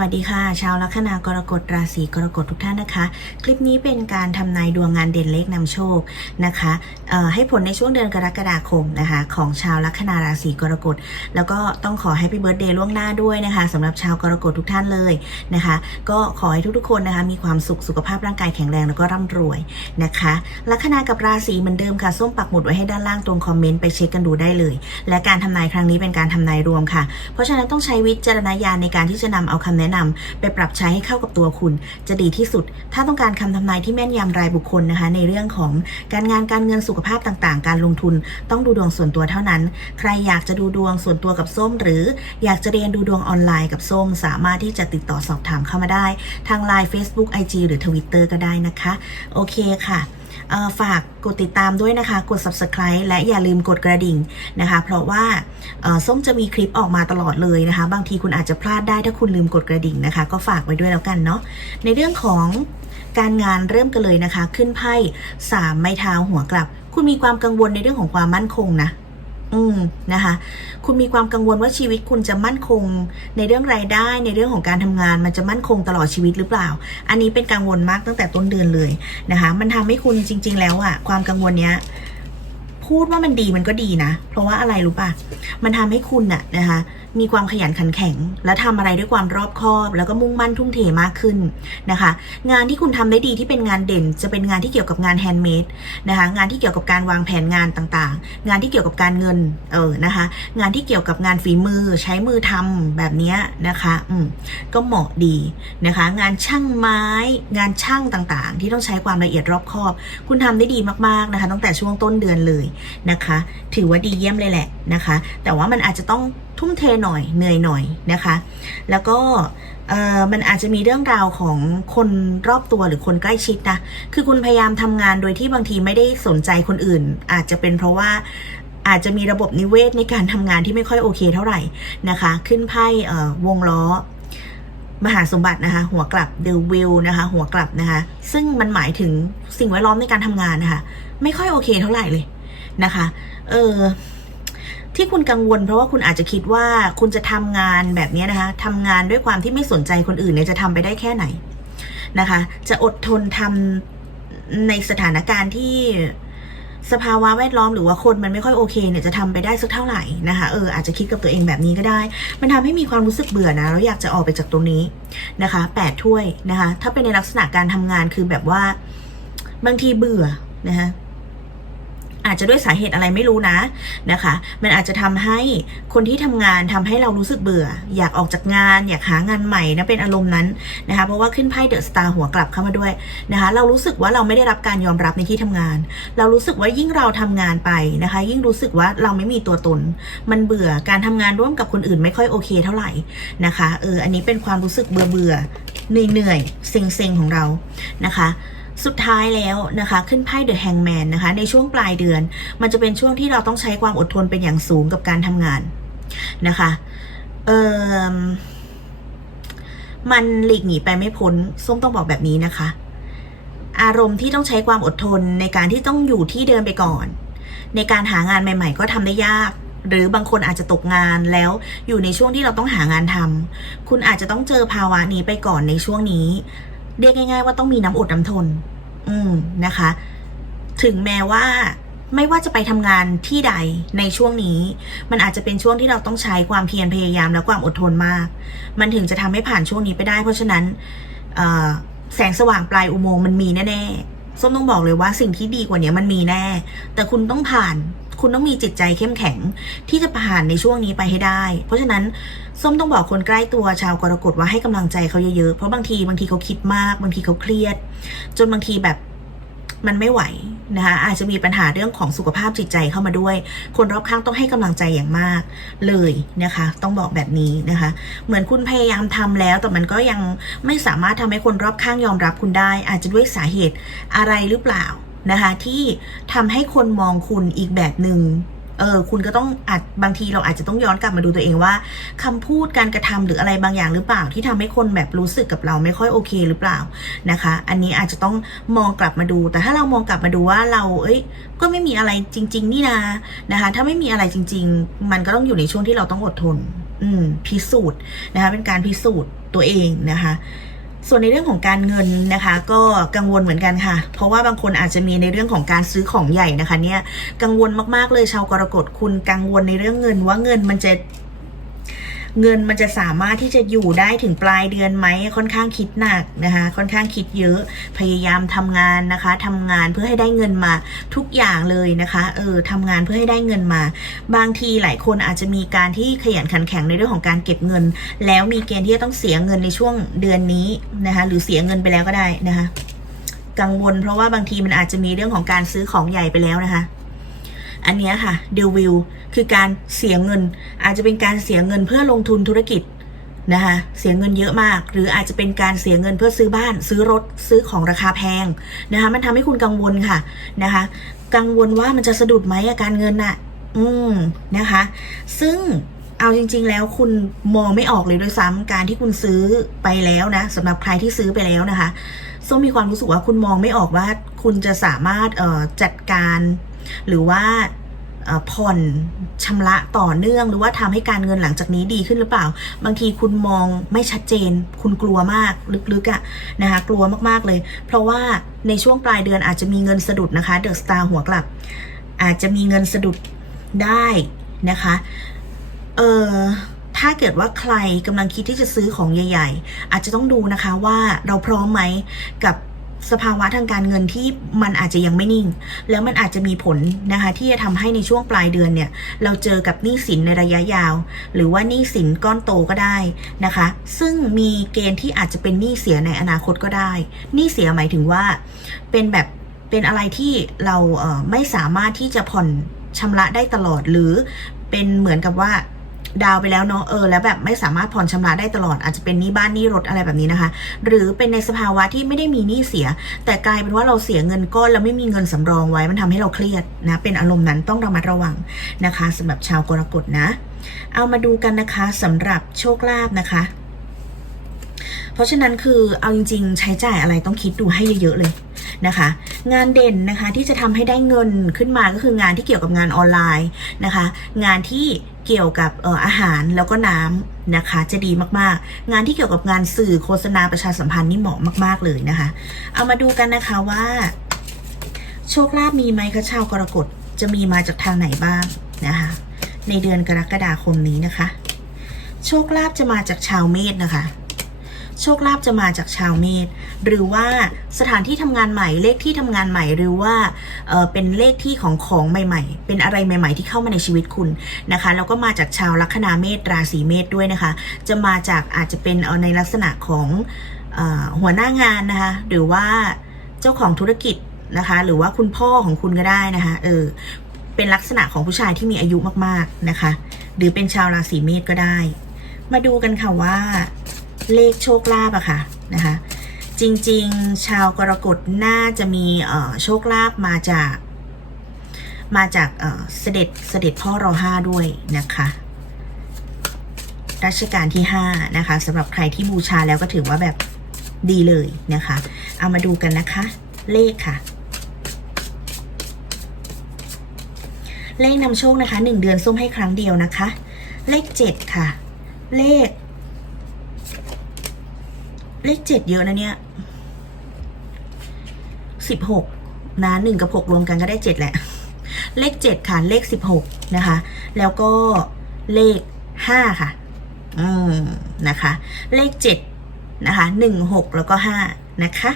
วัสดีค่ะ ชาวลัคนากรกฎราศีกรกฎทุกท่านนะคะ คลิปนี้เป็นการทำนายดวงงานเด่นเลขนำโชคนะคะให้ผลในช่วงเดือนกรกฎาคมนะคะ ของชาวลัคนาราศีกรกฎแล้วก็ต้องขอให้พี่เบิร์ดเดย์ล่วงหน้าด้วยนะคะสำหรับชาวกรกฎทุกท่านเลยนะคะ ก็ขอให้ทุกๆคนนะคะมีความสุขสุขภาพร่างกายแข็งแรงแล้วก็ร่ำรวยนะคะ ลัคนากับราศีเหมือนเดิมค่ะส้มปักหมุดไว้ให้ด้านล่างตรงคอมเมนต์ไปเช็คกันดูได้เลย และการทำนายครั้งนี้เป็นการทำนายรวมค่ะ เพราะฉะนั้นต้องใช้วิจารณญาณในการที่จะนำเอาคำแนะนำไปปรับใช้ให้เข้ากับตัวคุณ จะดีที่สุด ถ้าต้องการคำทำนายที่แม่นยำรายบุคคลนะคะ ในเรื่องของการงานการเงินสุขภาพต่างๆ การลงทุน ต้องดูดวงส่วนตัวเท่านั้น ใครอยากจะดูดวงส่วนตัวกับส้ม หรืออยากจะเรียนดูดวงออนไลน์กับส้ม สามารถที่จะติดต่อสอบถามเข้ามาได้ ทาง Line Facebook IG หรือ Twitter ก็ได้นะคะ โอเคค่ะ ฝากกดติดตามด้วยนะคะ กด subscribe และอย่าลืมกดกระดิ่งนะคะ เพราะว่าส้มจะมีคลิปออกมาตลอดเลยนะคะ บางทีคุณอาจจะพลาดได้ถ้าคุณลืมกดกระดิ่งนะคะ ก็ฝากไว้ด้วยแล้วกันเนาะในเรื่องของการงานเริ่มกันเลยนะคะ ขึ้นไพ่สามไม้เท้าหัวกลับ คุณมีความกังวลในเรื่องของความมั่นคงนะ อืมนะคะ คุณมีความกังวลว่าชีวิตคุณจะมั่นคงในเรื่องรายได้ในเรื่องของการทำงานมันจะมั่นคงตลอดชีวิตหรือเปล่า อันนี้เป็นกังวลมากตั้งแต่ต้นเดือนเลยนะคะ มันทำให้คุณจริง ๆ แล้วอะความกังวลเนี้ยพูดว่ามันดีมันก็ดีนะ เพราะว่าอะไรรู้ป่ะ มันทำให้คุณอะนะคะ มีความขยันขันแข็ง และทำอะไรด้วยความรอบคอบ แล้วก็มุ่งมั่นทุ่มเทมากขึ้นนะคะ งานที่คุณทำได้ดีที่เป็นงานเด่น จะเป็นงานที่เกี่ยวกับงานแฮนด์เมดนะคะ งานที่เกี่ยวกับการวางแผนงานต่างๆ งานที่เกี่ยวกับการเงินเออนะคะ งานที่เกี่ยวกับงานฝีมือใช้มือทำแบบนี้นะคะอืมก็เหมาะดีนะคะ งานช่างไม้ งานช่างต่างๆ ที่ต้องใช้ความละเอียดรอบคอบ คุณทำได้ดีมากๆนะคะ ตั้งแต่ช่วงต้นเดือนเลยนะคะ ถือว่าดีเยี่ยมเลยแหละนะคะ แต่ว่ามันอาจจะต้อง ทุ่มเทหน่อยเหนื่อยหน่อยนะคะ แล้วก็มันอาจจะมีเรื่องราวของคนรอบตัวหรือคนใกล้ชิดนะ คือคุณพยายามทำงานโดยที่บางทีไม่ได้สนใจคนอื่น อาจจะเป็นเพราะว่าอาจจะมีระบบนิเวศในการทำงานที่ไม่ค่อยโอเคเท่าไหร่นะคะ ขึ้นไพ่วงล้อ มหาสมบัตินะคะ หัวกลับ The Will นะคะ หัวกลับนะคะ ซึ่งมันหมายถึงสิ่งแวดล้อมในการทำงานนะคะ ไม่ค่อยโอเคเท่าไหร่เลยนะคะ เออ ที่คุณกังวลเพราะว่าคุณอาจจะคิดว่าคุณจะทำงานแบบนี้นะคะทำงานด้วยความที่ไม่สนใจคนอื่นเนี่ยจะทำไปได้แค่ไหนนะคะ จะอดทนทำในสถานการณ์ที่สภาวะแวดล้อมหรือว่าคนมันไม่ค่อยโอเคเนี่ยจะทำไปได้สักเท่าไหร่นะคะเอออาจจะคิดกับตัวเองแบบนี้ก็ได้ มันทำให้มีความรู้สึกเบื่อนะแล้วอยากจะออกไปจากตรงนี้นะคะแปดถ้วยนะคะ ถ้าเป็นในลักษณะการทำงานคือแบบว่า บางทีเบื่อนะคะ อาจจะด้วยสาเหตุอะไรไม่รู้นะนะคะ มันอาจจะทำให้คนที่ทำงานทำให้เรารู้สึกเบื่อ อยากออกจากงาน อยากหางานใหม่นะเป็นอารมณ์นั้นนะคะ เพราะว่าขึ้นไพ่เดอะสตาร์หัวกลับเข้ามาด้วยนะคะ เรารู้สึกว่าเราไม่ได้รับการยอมรับในที่ทำงาน เรารู้สึกว่ายิ่งเราทำงานไปนะคะ ยิ่งรู้สึกว่าเราไม่มีตัวตน มันเบื่อการทำงานร่วมกับคนอื่นไม่ค่อยโอเคเท่าไหร่นะคะเอออันนี้เป็นความรู้สึกเบื่อเบื่อเหนื่อยเหนื่อยเซ็งเซ็งๆของเรานะคะ สุดท้ายแล้วนะคะ ขึ้นไพ่เดอะแฮงแมนนะคะ ในช่วงปลายเดือน มันจะเป็นช่วงที่เราต้องใช้ความอดทนเป็นอย่างสูงกับการทำงานนะคะเออมันหลีกหนีไปไม่พ้นส้มต้องบอกแบบนี้นะคะ อารมณ์ที่ต้องใช้ความอดทนในการที่ต้องอยู่ที่เดิมไปก่อน ในการหางานใหม่ ๆ ก็ทำได้ยากหรือบางคนอาจจะตกงานแล้วอยู่ในช่วงที่เราต้องหางานทำคุณอาจจะต้องเจอภาวะนี้ไปก่อนในช่วงนี้ เรียกง่าย ๆ ว่าต้องมีน้ำอดน้ำทน อืมนะคะ ถึงแม้ว่าไม่ว่าจะไปทำงานที่ใดในช่วงนี้ มันอาจจะเป็นช่วงที่เราต้องใช้ความเพียรพยายามและความอดทนมาก มันถึงจะทำให้ผ่านช่วงนี้ไปได้ เพราะฉะนั้นแสงสว่างปลายอุโมงค์มันมีแน่ๆส้มต้องบอกเลยว่าสิ่งที่ดีกว่านี้มันมีแน่ แต่คุณต้องผ่าน คุณต้องมีจิตใจเข้มแข็งที่จะผ่านในช่วงนี้ไปให้ได้ เพราะฉะนั้นส้มต้องบอกคนใกล้ตัวชาวกรกฎว่าให้กำลังใจเขาเยอะๆ เพราะบางทีบางทีเขาคิดมาก บางทีเขาเครียด จนบางทีแบบมันไม่ไหวนะคะอาจจะมีปัญหาเรื่องของสุขภาพจิตใจเข้ามาด้วย คนรอบข้างต้องให้กำลังใจอย่างมากเลยนะคะ ต้องบอกแบบนี้นะคะ เหมือนคุณพยายามทำแล้ว แต่มันก็ยังไม่สามารถทำให้คนรอบข้างยอมรับคุณได้ อาจจะด้วยสาเหตุอะไรหรือเปล่า นะคะที่ทำให้คนมองคุณอีกแบบหนึ่งเออคุณก็ต้องอาจบางทีเราอาจจะต้องย้อนกลับมาดูตัวเองว่าคำพูดการกระทำหรืออะไรบางอย่างหรือเปล่าที่ทำให้คนแบบรู้สึกกับเราไม่ค่อยโอเคหรือเปล่านะคะ อันนี้อาจจะต้องมองกลับมาดู แต่ถ้าเรามองกลับมาดูว่าเรา เอ้ย ก็ไม่มีอะไรจริง ๆ นี่นานะคะ ถ้าไม่มีอะไรจริง ๆ มันก็ต้องอยู่ในช่วงที่เราต้องอดทน อืมพิสูจน์นะคะ เป็นการพิสูจน์ตัวเองนะคะ ส่วนในเรื่องของการเงินนะคะ ก็กังวลเหมือนกันค่ะ เพราะว่าบางคนอาจจะมีในเรื่องของการซื้อของใหญ่นะคะเนี่ยกังวลมากๆเลยชาวกรกฎคุณกังวลในเรื่องเงินว่าเงินมันจะ เงินมันจะสามารถที่จะอยู่ได้ถึงปลายเดือนไหมค่อนข้างคิดหนักนะคะ ค่อนข้างคิดเยอะพยายามทำงานนะคะทำงานเพื่อให้ได้เงินมาทุกอย่างเลยนะคะเออทำงานเพื่อให้ได้เงินมา บางทีหลายคนอาจจะมีการที่ขยันขันแข็งในเรื่องของการเก็บเงิน แล้วมีเกณฑ์ที่จะต้องเสียเงินในช่วงเดือนนี้นะคะ หรือเสียเงินไปแล้วก็ได้นะคะ กังวลเพราะว่าบางทีมันอาจจะมีเรื่องของการซื้อของใหญ่ไปแล้วนะคะ อันนี้ค่ะเดวิลคือการเสียเงิน อาจจะเป็นการเสียเงินเพื่อลงทุนธุรกิจนะคะเสียเงินเยอะมาก หรืออาจจะเป็นการเสียเงินเพื่อซื้อบ้าน ซื้อรถซื้อของราคาแพงนะคะมันทำให้คุณกังวลค่ะนะคะ กังวลว่ามันจะสะดุดไหมอาการเงินน่ะ อืมนะคะ ซึ่งเอาจริง ๆ แล้วคุณมองไม่ออกเลยด้วยซ้ำการที่คุณซื้อไปแล้วนะสำหรับใครที่ซื้อไปแล้วนะคะส้มมีความรู้สึกว่าคุณมองไม่ออกว่าคุณจะสามารถเอ่อจัดการ หรือว่าผ่อนชำระต่อเนื่อง หรือว่าทำให้การเงินหลังจากนี้ดีขึ้นหรือเปล่า บางทีคุณมองไม่ชัดเจน คุณกลัวมากลึกๆอะนะคะกลัวมากๆเลย เพราะว่าในช่วงปลายเดือนอาจจะมีเงินสะดุดนะคะเดอะสตาร์หัวกลับ อาจจะมีเงินสะดุดได้นะคะเออถ้าเกิดว่าใครกำลังคิดที่จะซื้อของใหญ่ ๆ อาจจะต้องดูนะคะว่าเราพร้อมไหมกับ สภาวะทางการเงินที่มันอาจจะยังไม่นิ่ง แล้วมันอาจจะมีผลนะคะที่จะทำให้ในช่วงปลายเดือนเนี่ยเราเจอกับหนี้สินในระยะยาว หรือว่าหนี้สินก้อนโตก็ได้นะคะ ซึ่งมีเกณฑ์ที่อาจจะเป็นหนี้เสียในอนาคตก็ได้หนี้เสียหมายถึงว่าเป็นแบบเป็นอะไรที่เราเไม่สามารถที่จะผ่อนชำระได้ตลอดหรือเป็นเหมือนกับว่า ดาวไปแล้วเนาะเออแล้วแบบไม่สามารถผ่อนชำระได้ตลอดอาจจะเป็นหนี้บ้านหนี้รถอะไรแบบนี้นะคะ หรือเป็นในสภาวะที่ไม่ได้มีหนี้เสีย แต่กลายเป็นว่าเราเสียเงินก้อนแล้วไม่มีเงินสำรองไว้มันทำให้เราเครียดนะเป็นอารมณ์นั้นต้องระมัดระวังนะคะสำหรับชาวกรกฎนะ เอามาดูกันนะคะสำหรับโชคลาภนะคะ เพราะฉะนั้นคือเอาจริง ๆ ใช้จ่ายอะไรต้องคิดดูให้เยอะๆเลยนะคะ งานเด่นนะคะที่จะทำให้ได้เงินขึ้นมาก็คืองานที่เกี่ยวกับงานออนไลน์นะคะ งานที่เกี่ยวกับอออาหารแล้วก็น้ำนะคะ จะดีมากๆ งานที่เกี่ยวกับงานสื่อโฆษณาประชาสัมพันธ์นี่เหมาะมาก ๆเลยนะคะ เอามาดูกันนะคะว่า โชคลาภมีไหมคะชาวกรกฎจะมีมาจากทางไหนบ้างนะคะ ในเดือนกรกฎาคมนี้นะคะ โชคลาภจะมาจากชาวเมษนะคะ โชคลาภจะมาจากชาวเมษหรือว่าสถานที่ทำงานใหม่เลขที่ทำงานใหม่หรือว่าเออเป็นเลขที่ของของใหม่ ๆ เป็นอะไรใหม่ ๆ ที่เข้ามาในชีวิตคุณนะคะแล้วก็มาจากชาวลัคนาเมษราศีเมษด้วยนะคะ จะมาจากอาจจะเป็นเอ่อในลักษณะของออหัวหน้างานนะคะหรือว่าเจ้าของธุรกิจนะคะหรือว่าคุณพ่อของคุณก็ได้นะคะเออเป็นลักษณะของผู้ชายที่มีอายุมากๆนะคะ หรือเป็นชาวราศีเมษก็ได้ มาดูกันค่ะว่า เลขโชคลาภอะค่ะนะคะ จริงๆ ชาวกรกฎน่าจะมีโชคลาภมาจาก มาจากเอ่อเสด็จเสด็จพ่อรอห้าด้วยนะคะรัชกาลที่ห้านะคะสำหรับใครที่บูชาแล้วก็ถือว่าแบบดีเลยนะคะ เอามาดูกันนะคะ เลขค่ะ เลขนำโชคนะคะหนึ่งเดือนส้มให้ครั้งเดียวนะคะ เลขเจ็ดค่ะ เลข เลขเจ็ดเยอะนะเนี่ยสิบหกนะหนึ่งกับหกรวมกันก็ได้เจ็ดแหละ เลขเจ็ดค่ะ เลขสิบหกนะคะ แล้วก็เลขห้าค่ะ อืมนะคะ เลขเจ็ดนะคะหนึ่งหกแล้วก็ห้านะคะ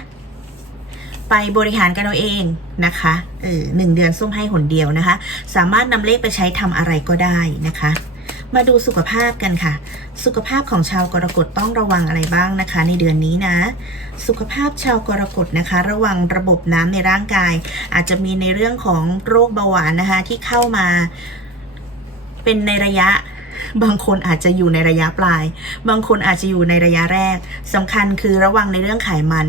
ไปบริหารกันเอาเองนะคะเออหนึ่งเดือนส้มให้หนเดียวนะคะ สามารถนำเลขไปใช้ทำอะไรก็ได้นะคะ มาดูสุขภาพกันค่ะ สุขภาพของชาวกรกฎต้องระวังอะไรบ้างนะคะ ในเดือนนี้นะ สุขภาพชาวกรกฎนะคะ ระวังระบบน้ำในร่างกาย อาจจะมีในเรื่องของโรคเบาหวานนะคะที่เข้ามาเป็นในระยะบางคนอาจจะอยู่ในระยะปลาย บางคนอาจจะอยู่ในระยะแรกสำคัญคือระวังในเรื่องไขมัน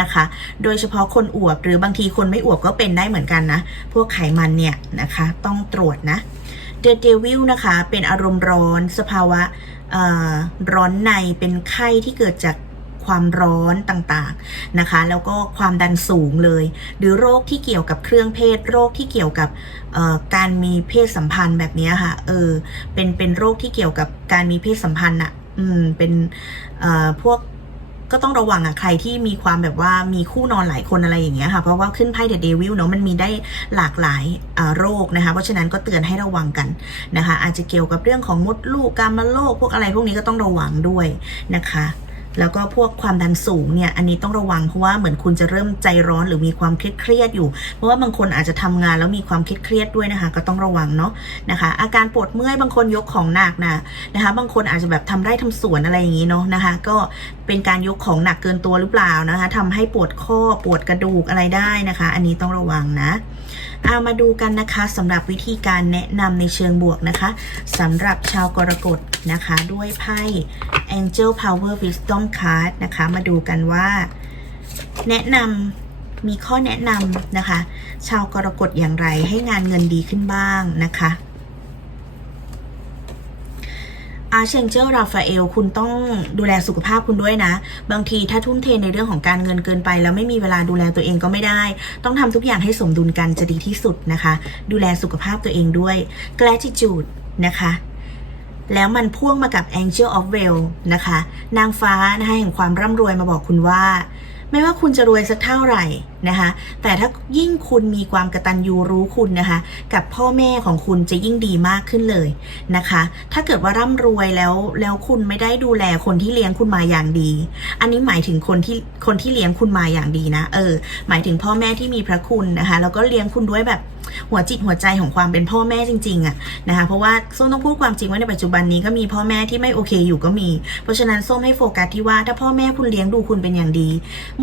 นะคะ โดยเฉพาะคนอวบหรือบางทีคนไม่อวบก็เป็นได้เหมือนกันนะ พวกไขมันเนี่ยนะคะ ต้องตรวจนะ เด e เดวิลนะคะ เป็นอารมณ์ร้อน สภาวะร้อนในเป็นไข้ที่เกิดจากความร้อนต่างๆนะคะ แล้วก็ความดันสูงเลย หรือโรคที่เกี่ยวกับเครื่องเพศ โรคที่เกี่ยวกับการมีเพศสัมพันธ์แบบนี้ค่ะ เออ เป็นเป็นโรคที่เกี่ยวกับการมีเพศสัมพันธ์อะอืม เป็นพวก ก็ต้องระวังอะใครที่มีความแบบว่ามีคู่นอนหลายคนอะไรอย่างเงี้ยค่ะ เพราะว่าขึ้นไพ่เดอะเดวิลเนาะมันมีได้หลากหลายโรคนะคะ เพราะฉะนั้นก็เตือนให้ระวังกันนะคะ อาจจะเกี่ยวกับเรื่องของมดลูกการมะโรคพวกอะไรพวกนี้ก็ต้องระวังด้วยนะคะ แล้วก็พวกความดันสูงเนี่ย อันนี้ต้องระวังเพราะว่าเหมือนคุณจะเริ่มใจร้อนหรือมีความเครียดๆอยู่ เพราะว่าบางคนอาจจะทำงานแล้วมีความเครียดๆด้วยนะคะ ก็ต้องระวังเนาะนะคะ อาการปวดเมื่อยบางคนยกของหนักนะนะคะ บางคนอาจจะแบบทำไร่ทำสวนอะไรอย่างนี้เนาะนะคะ ก็เป็นการยกของหนักเกินตัวหรือเปล่านะคะทำให้ปวดข้อปวดกระดูกอะไรได้นะคะ อันนี้ต้องระวังนะ เอามาดูกันนะคะสำหรับวิธีการแนะนำในเชิงบวกนะคะสำหรับชาวกรกฎนะคะ ด้วยไพ่ Angel Power Wisdom Card นะคะ มาดูกันว่า แนะนำมีข้อแนะนำนะคะ ชาวกรกฎอย่างไรให้งานเงินดีขึ้นบ้างนะคะ อาเชนเจลราฟาเอลคุณต้องดูแลสุขภาพคุณด้วยนะ บางทีถ้าทุ่มเทในเรื่องของการเงินเกินไป แล้วไม่มีเวลาดูแลตัวเองก็ไม่ได้ ต้องทำทุกอย่างให้สมดุลกันจะดีที่สุดนะคะ ดูแลสุขภาพตัวเองด้วย gratitude นะคะแล้วมันพ่วงมากับ Angel of Well นะคะ นางฟ้านะคะแห่งความร่ำรวยมาบอกคุณว่า ไม่ว่าคุณจะรวยสักเท่าไหร่นะคะ แต่ถ้ายิ่งคุณมีความกระตันยูรู้คุณนะคะ กับพ่อแม่ของคุณจะยิ่งดีมากขึ้นเลยนะคะ ถ้าเกิดว่าร่ำรวยแล้วแล้วคุณไม่ได้ดูแลคนที่เลี้ยงคุณมาอย่างดี อันนี้หมายถึงคนที่คนที่เลี้ยงคุณมาอย่างดีนะ เออ หมายถึงพ่อแม่ที่มีพระคุณนะคะ แล้วก็เลี้ยงคุณด้วยแบบ หัวจิตหัวใจของความเป็นพ่อแม่จริงๆอะนะคะเพราะว่าส้มต้องพูดความจริงว่าในปัจจุบันนี้ก็มีพ่อแม่ที่ไม่โอเคอยู่ก็มี เพราะฉะนั้นส้มให้โฟกัสที่ว่าถ้าพ่อแม่คุณเลี้ยงดูคุณเป็นอย่างดี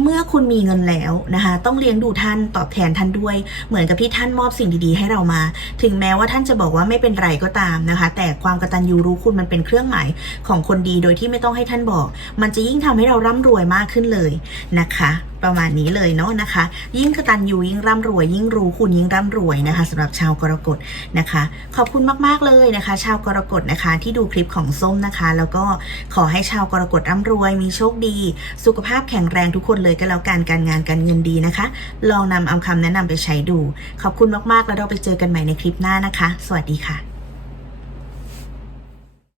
เมื่อคุณมีเงินแล้วนะคะต้องเลี้ยงดูท่านตอบแทนท่านด้วย เหมือนกับที่ท่านมอบสิ่งดีๆ ให้เรามา ถึงแม้ว่าท่านจะบอกว่าไม่เป็นไรก็ตามนะคะ แต่ความกตัญญูรู้คุณมันเป็นเครื่องหมายของคนดีโดยที่ไม่ต้องให้ท่านบอก มันจะยิ่งทำให้เราร่ำรวยมากขึ้นเลยนะคะ ประมาณนี้เลยเนาะนะคะ ยิ่งกตัญญูยิ่งร่ำรวย ยิ่งรู้คุณยิ่งร่ำรวยนะคะสำหรับชาวกรกฎนะคะ ขอบคุณมากๆเลยนะคะ ชาวกรกฎนะคะที่ดูคลิปของส้มนะคะ แล้วก็ขอให้ชาวกรกฎร่ำรวย มีโชคดี สุขภาพแข็งแรงทุกคนเลยก็แล้วกันการงานการเงินดีนะคะ ลองนำเอาคำแนะนำไปใช้ดู ขอบคุณมากๆแล้วเราไปเจอกันใหม่ในคลิปหน้านะคะ สวัสดีค่ะ